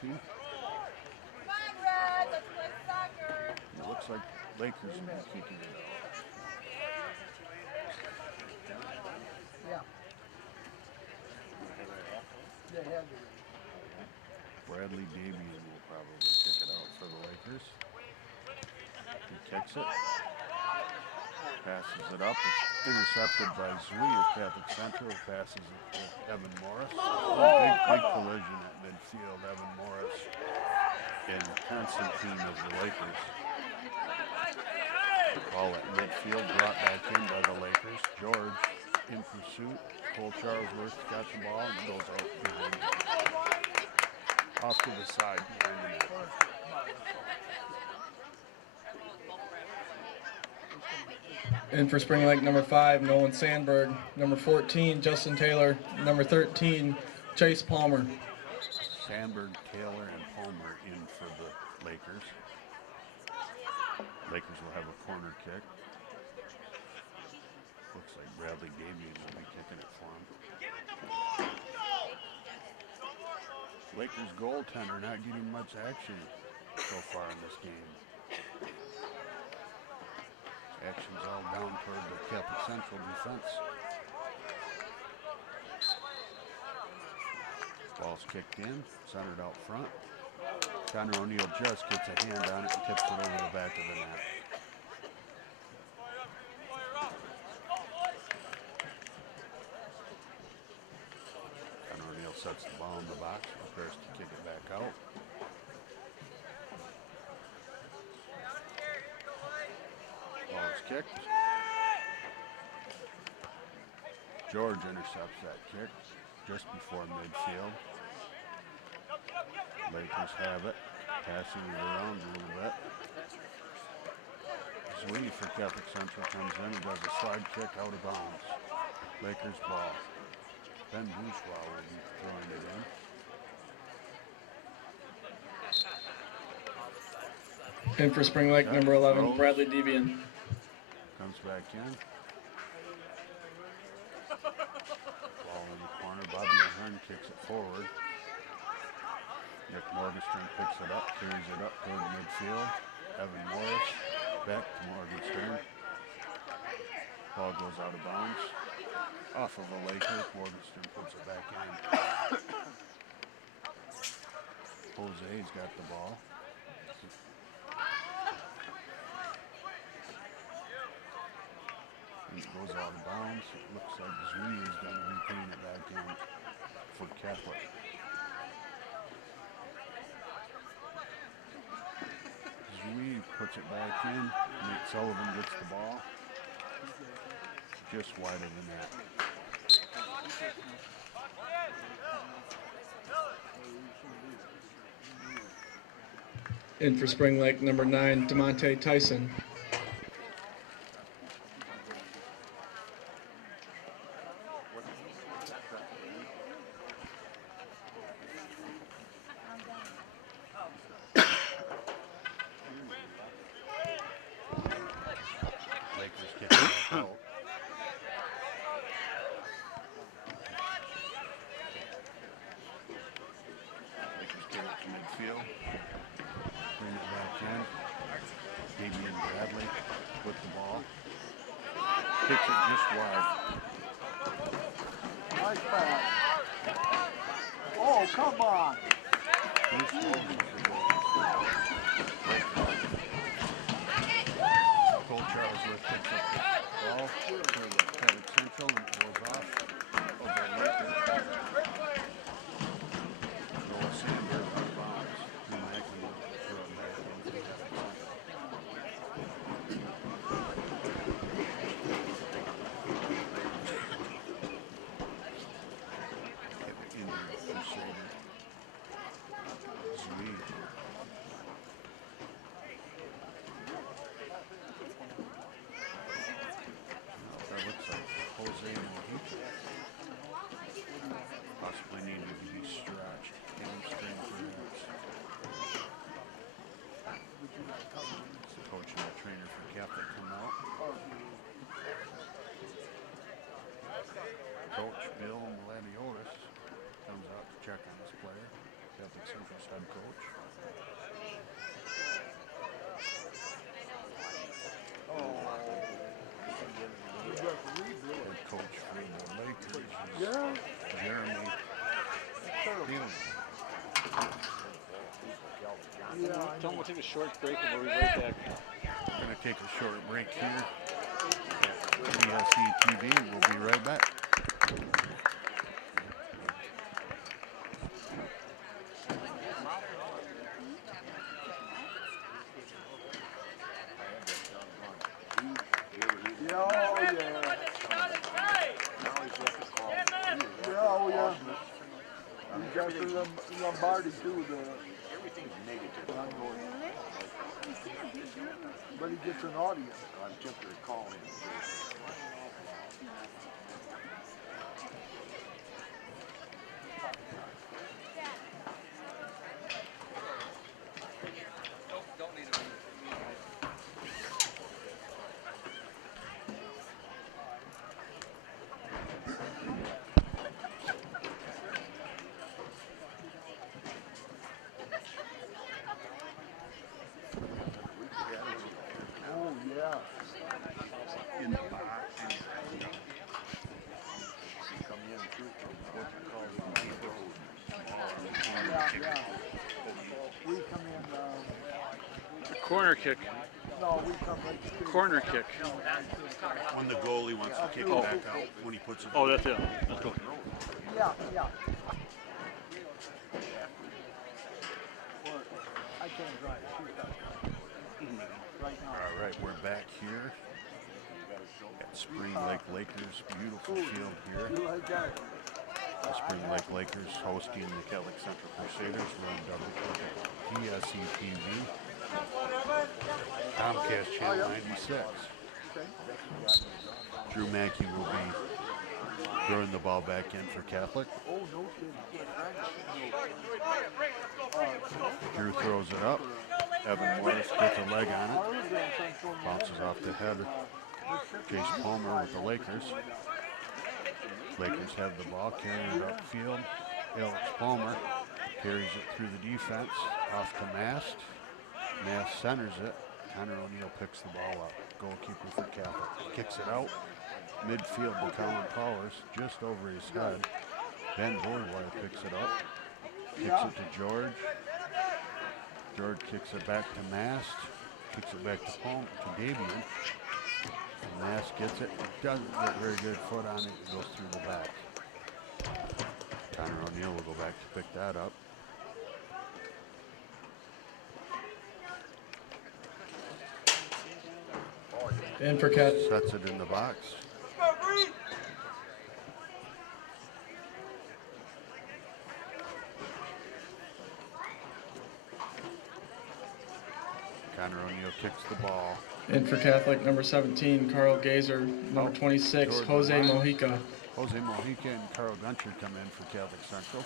jumping. It looks like Lakers will be kicking it out. Bradley Davian will probably kick it out for the Lakers. He kicks it. Passes it up. It's intercepted by Zui of Catholic Central. Passes it to Evan Morris. Big collision at midfield. Evan Morris and Constantine of the Lakers. Ball at midfield, brought back in by the Lakers. George in pursuit. Cole Charlesworth got the ball and goes out behind him. Off to the side behind the net. In for Spring Lake, number 5, Nolan Sandberg. Number 14, Justin Taylor. Number 13, Chase Palmer. Sandberg, Taylor, and Palmer in for the Lakers. Lakers will have a corner kick. Looks like Bradley Davian will be kicking it for him. Lakers goaltender not getting much action so far in this game. Action's all down toward the Catholic Central defense. Ball's kicked in, centered out front. Connor O'Neill just gets a hand on it and tips it over the back of the net. Connor O'Neill sets the ball in the box, prepares to kick it back out. Ball is kicked. George intercepts that kick just before midfield. Lakers have it, passing it around a little bit. Zui for Catholic Central comes in and does a slide kick out of bounds. Lakers ball. Ben Bourgeois will be throwing it in. In for Spring Lake, number 11, Bradley Devian. Comes back in. Ball in the corner. Bobby Ahern kicks it forward. Nick Morgenstern picks it up, carries it up toward midfield. Evan Morris back to Morgenstern. Ball goes out of bounds. Off of a Laker. Morgenstern puts it back in. Jose's got the ball. It goes out of bounds. It looks like Zui is going to be putting it back in for Catholic. Zui puts it back in. Nate Sullivan gets the ball. Just wide of the net. In for Spring Lake, number 9, DeMonte Tyson. Lakers kick it back out. Lakers get it to midfield. Bring it back in. Damian Bradley with the ball. Kicks it just wide. Nice pass. Oh, come on. Bruce Wilson. Cole Charlesworth picks up the ball for the Catholic Central and goes off over Lakers. Noah Sandberg out of bounds. And that can throw it back into the Catholic Central. Injury for Saban. Zui. They're looking Central's head coach. Head coach for the Lakers is Jeremy Field. Tell them we'll take a short break and we'll be right back. We're going to take a short break here at DSE TV. We'll be right back. Lombardi too, everything's negative. But he gets an audience. I'm just going to call him. In the box. We come in. Corner kick. No, we come right to Corner kick. When the goalie wants to kick it back out, when he puts it. Oh, that's it. Let's go. Yeah. Well, I can't drive. She's got right now. All right, we're back here at Spring Lake Lakers. Beautiful field here. You like that? The Spring Lake Lakers hosting the Catholic Central Crusaders. We're on DSE TV. Comcast Channel 96. Drew Mackey will be throwing the ball back in for Catholic. Oh, no kidding. Drew throws it up. Evan Morris gets a leg on it. Bounces off the head. Chase Palmer with the Lakers. Lakers have the ball, carrying it upfield. Alex Palmer carries it through the defense, off to Mast. Mast centers it. Connor O'Neill picks the ball up. Goalkeeper for Catholic. Kicks it out. Midfield to Colin Powers, just over his head. Ben Boardwire picks it up. Kicks it to George. George kicks it back to Mast. Kicks it back to Davian. And Mast gets it. Doesn't get very good foot on it. It goes through the back. Connor O'Neill will go back to pick that up. In for Cat. Sets it in the box. Connor O'Neill kicks the ball. In for Catholic, number 17, Carl Gazer. Number 26, George Jose Lamont. Mojica. Jose Mojica and Carl Gunter come in for Catholic Central.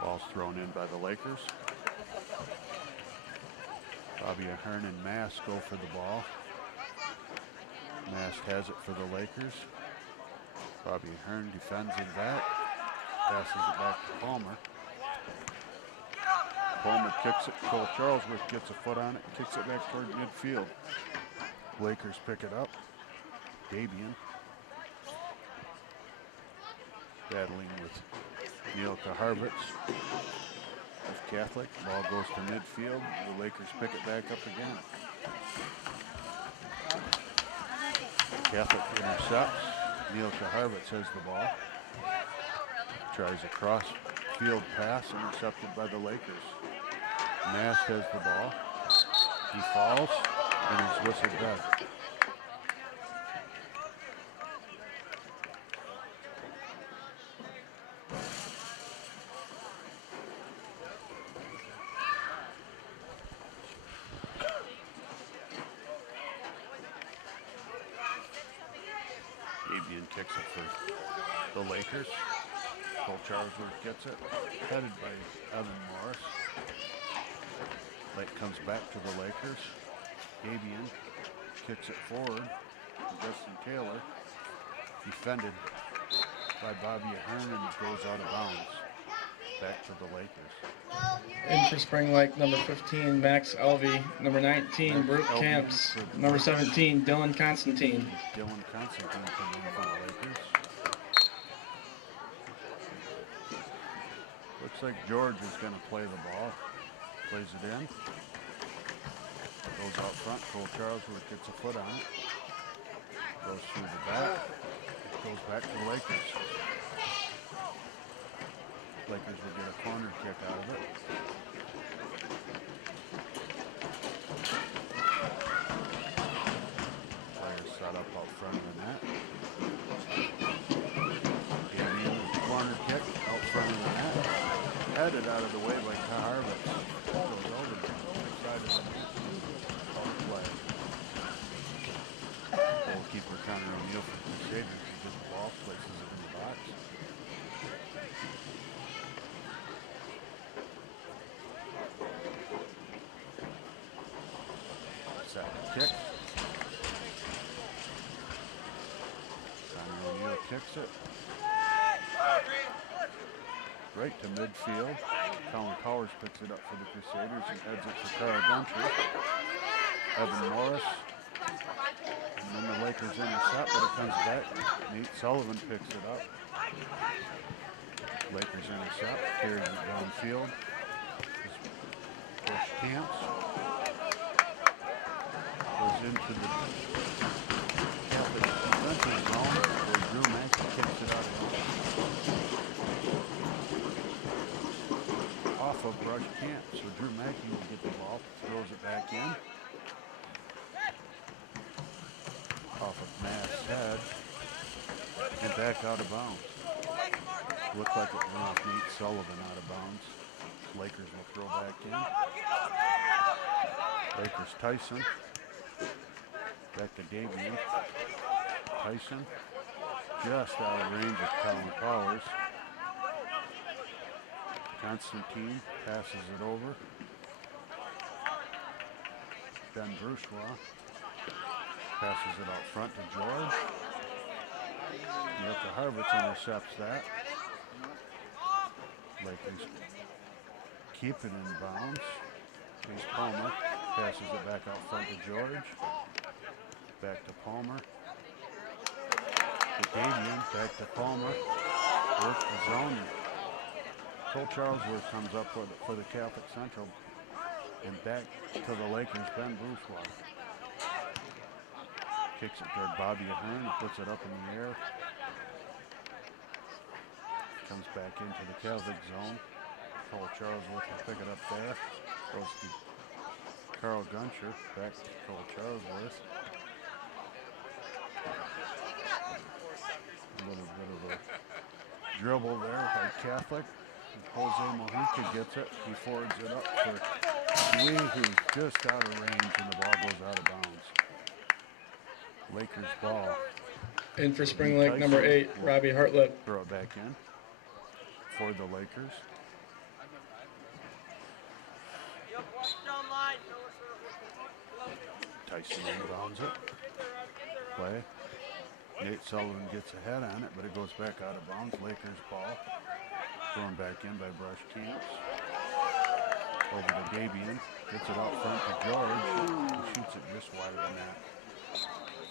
Ball's thrown in by the Lakers. Bobby Ahern and Mast go for the ball. Mast has it for the Lakers. Bobby Ahern defends it back. Passes it back to Palmer. Palmer kicks it. Cole Charlesworth gets a foot on it. Kicks it back toward midfield. Lakers pick it up. Davian battling with Neil Kaharvitz of Catholic. Ball goes to midfield. The Lakers pick it back up again. Catholic intercepts. Neil Kaharvitz has the ball. Tries a cross field pass intercepted by the Lakers. Mast has the ball. He falls and he's whistled back. Avian kicks it for the Lakers. Cole Charlesworth gets it, headed by Evan Morris. Lake comes back to the Lakers. Avian kicks it forward. Justin Taylor defended by Bobby Ahern, and it goes out of bounds. Back to the Lakers. In for Spring Lake, number 15, Max Elvey. Number 19, Max Brooke Elvey Camps. for the Number Lakers. 17, Dylan Constantine. Dylan Constantine coming in for the Lakers. Looks like George is going to play the ball. Plays it in. Goes out front. Cole Charlesworth gets a foot on it. Goes through the back. Goes back to the Lakers. Lakers will get a corner kick out of it. Players set up out front of the net. Corner kick out front of the net. Headed out of the way by Harvitz. Goes over the side of the net. Out play. Goalkeeper Connor O'Neill for Crusaders. He gets the ball, places it in the box. Second kick. Connor O'Neill kicks it. Right to midfield. Colin Powers picks it up for the Crusaders and heads it for Carl Gunter. Evan Morris. And then the Lakers intercept, but it comes back. Nate Sullivan picks it up. Lakers intercept, carries it downfield. Push Camps. Goes into the Catholic defensive zone where Drew Mackey kicks it out off of Brush Camp. So Drew Mackey will get the ball, throws it back in. Off of Matt's head and back out of bounds. Looked like it went off Nate Sullivan out of bounds. Lakers will throw back in. Lakers Tyson. Back to Davian. Tyson just out of range of Colin Powers. Constantine passes it over. Ben Bruchois passes it out front to George. Milka Harvitz intercepts that. Lakers keep it in bounds. Chase Palmer passes it back out front to George. Back to Palmer. Davian, back to Palmer. Works the zone. Cole Charlesworth comes up for the Catholic Central. And back to the Lakers, Ben Bruchois. Kicks it toward Bobby Ahern and puts it up in the air. Comes back into the Catholic zone. Cole Charlesworth will pick it up there. Goes to Carl Gunter. Back to Cole Charlesworth. A little bit of a dribble there by Catholic. Jose Mojica gets it. He forwards it up for Lee, who's just out of range, and the ball goes out of bounds. Lakers ball. In for Spring Lake, number 8, Robbie Hartlett. Throw it back in for the Lakers. Tyson inbounds it. Play. Nate Sullivan gets a head on it, but it goes back out of bounds. Lakers ball. Thrown back in by Brush Camps. Over to Davian. Gets it out front to George. He shoots it just wide of the net.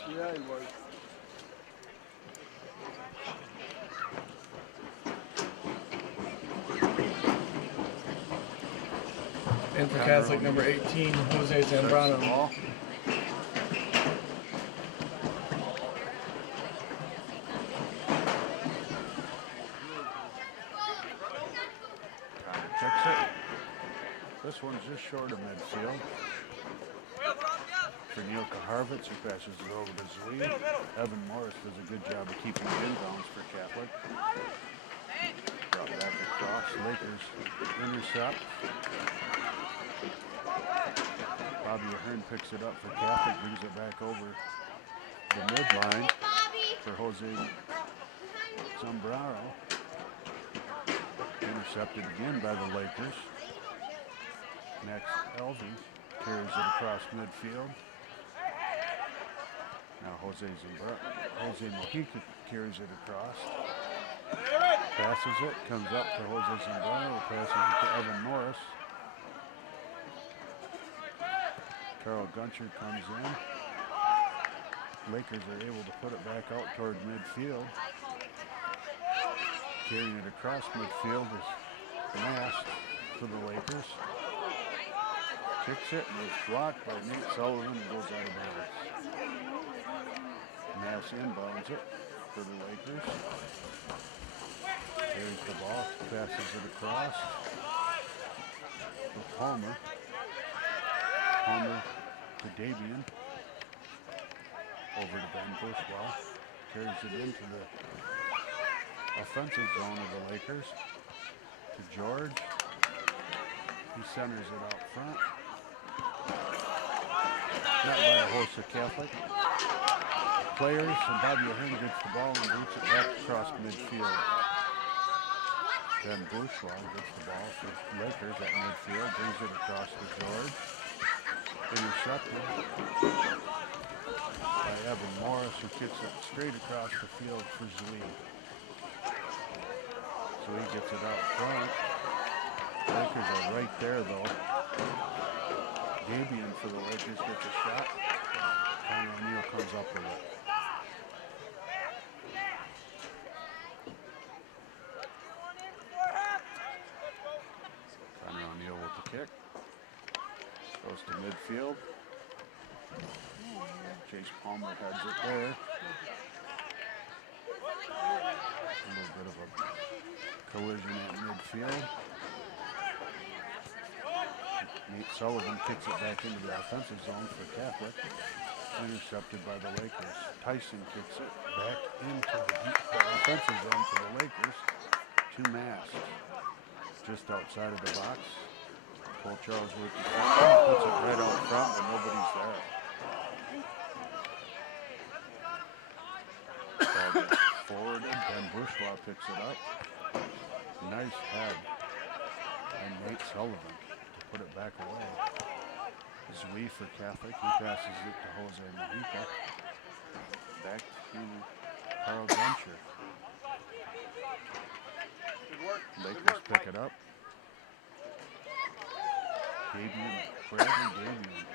Yeah, he was. In for Catholic, number 18, Jose Zambrano. Ball. Kicks it. This one's just short of midfield. For Milka Harvitz, who passes it over to Zlee. Evan Morris does a good job of keeping it inbounds for Catholic. Drop back across. Lakers intercept. Bobby Ahern picks it up for Catholic, brings it back over the midline for Jose Zambrano. Intercepted again by the Lakers. Next, Elvey carries it across midfield. Now Jose Mojica carries it across. Passes it, comes up to Jose Zambrano, passes it to Evan Morris. Carl Guncher comes in. Lakers are able to put it back out toward midfield. Carrying it across midfield is Mass for the Lakers. Kicks it and it's blocked by Nate Sullivan and goes out of bounds. Mass inbounds it for the Lakers. Carries the ball, passes it across to Palmer. Palmer to Davian. Over to Ben Bushwell. Carries it into the offensive zone of the Lakers. To George. He centers it out front. Not by a host of Catholic players, and Bobby Ahern gets the ball and boots it back across midfield. Then Bourgeois gets the ball for Lakers at midfield, brings it across to George. Intercepted by Evan Morris, who kicks it straight across the field for Zui. So he gets it out front. Lakers are right there, though. Gabian for the Lakers gets a shot. Connor O'Neill comes up with it. Connor O'Neill with the kick. Goes to midfield. Chase Palmer heads it there. A little bit of a collision at midfield. Nate Sullivan kicks it back into the offensive zone for Catholic. Intercepted by the Lakers. Tyson kicks it back into the offensive zone for the Lakers. To Mass. Just outside of the box. Cole Charles with the front. Puts it right out front, but nobody's there. Ball gets forward, and Ben Bourgeois picks it up. Nice head. And Nate Sullivan to put it back away. Zui for Catholic. He passes it to Jose Mojica. Back to Carl Guncher. Lakers pick it up. Bradley Davian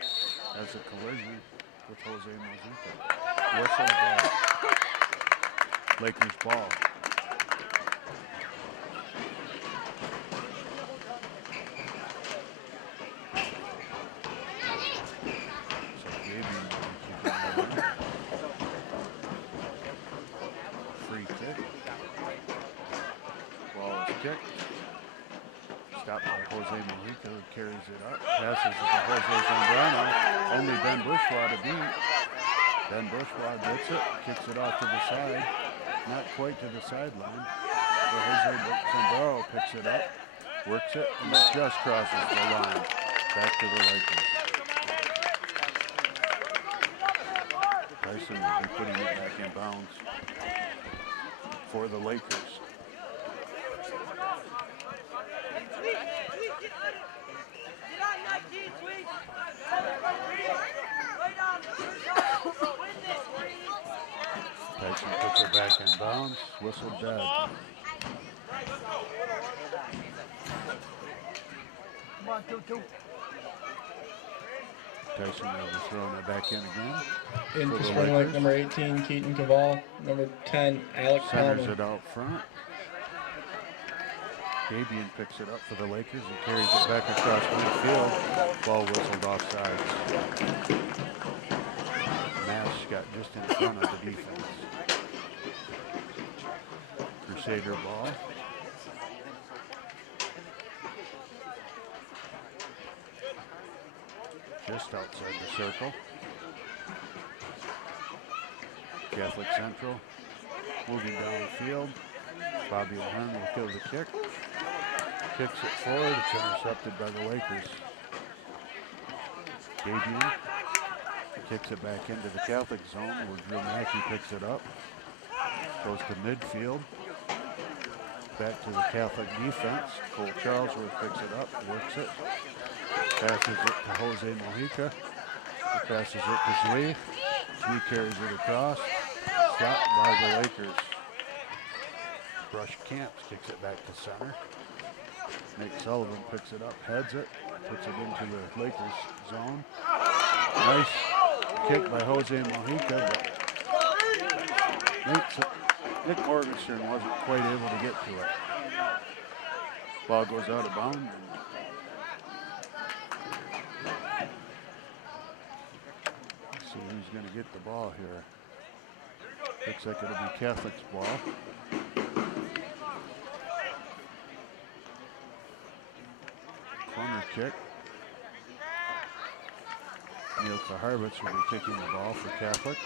has a collision with Jose Mojica. Whistle ball. Lakers ball. So Davian keeping it on. Free kick. Ball is kicked. Stopped by Jose Mojica, who carries it up. Passes it to Jose Zambrano. Only Ben Bourgeois to beat. Ben Bourgeois gets it, kicks it off to the side. Not quite to the sideline. So Jose Zambrano picks it up, works it, and it just crosses the line. Back to the Lakers. Tyson will be putting it back in bounds for the Lakers. Tyson puts it back in bounds. Whistle dead. Come on, 2-2. Tyson will be throwing it back in again. In for for the spring leg Lakers. number 18, Keaton Caval. Number 10, Alex Centers Palmer. it out front. Davian picks it up for the Lakers and carries it back across midfield. Ball whistled offsides. Mass got just in front of the defense. Crusader ball. Just outside the circle. Catholic Central moving downfield. Bobby Ahern will kill the kick. Kicks it forward. It's intercepted by the Lakers. Davian kicks it back into the Catholic zone where Drew Mackey picks it up. Goes to midfield. Back to the Catholic defense. Cole Charlesworth picks it up, works it. Passes it to Jose Mojica. He passes it to Zui. Zui carries it across. Stopped by the Lakers. Rush Camps kicks it back to center. Nate Sullivan picks it up, heads it, puts it into the Lakers zone. Nice kick by Jose Mojica, but Nick Morgenstern wasn't quite able to get to it. Ball goes out of bounds. Let's see who's going to get the ball here. Looks like it'll be Catholic's ball. Corner kick. Neil Kaharvitz will be kicking the ball for Catholic.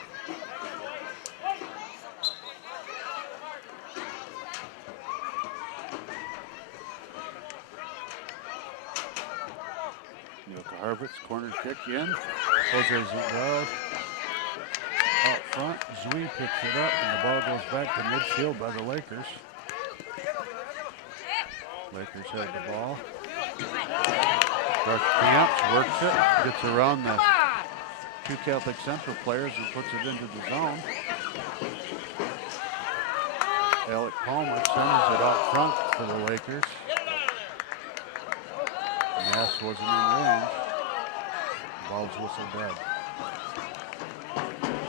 Neil Kaharvitz, corner kick in. Jose Zubel out front. Zui picks it up, and the ball goes back to midfield by the Lakers. Lakers have the ball. Rush Camps works it, gets around the two Catholic Central players and puts it into the zone. Alec Palmer sends it out front for the Lakers. Mass wasn't in range. Ball's whistle dead.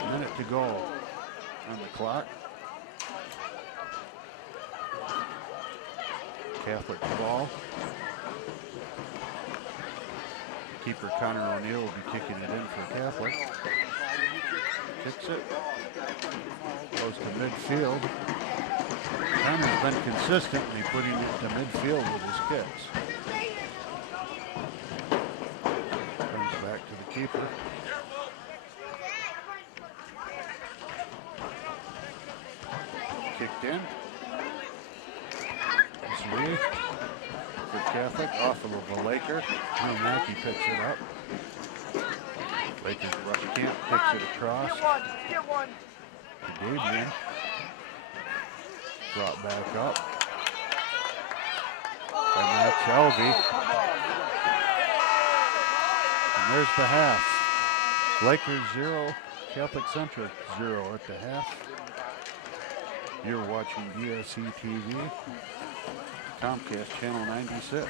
A minute to go on the clock. Catholic ball. Keeper Connor O'Neill will be kicking it in for Catholic. Kicks it. Goes to midfield. Connor's been consistently putting it to midfield with his kicks. Comes back to the keeper. Kicked in. Zui for Catholic, off of a Laker. Drew Mackey picks it up. Lakers rush camp, picks it across. To Gabriel. Brought back up. And that's Helvey. And there's the half. Lakers 0, Catholic Central 0 at the half. You're watching DSC TV, Comcast Channel 96.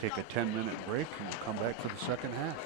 Take a 10-minute break and we'll come back for the second half.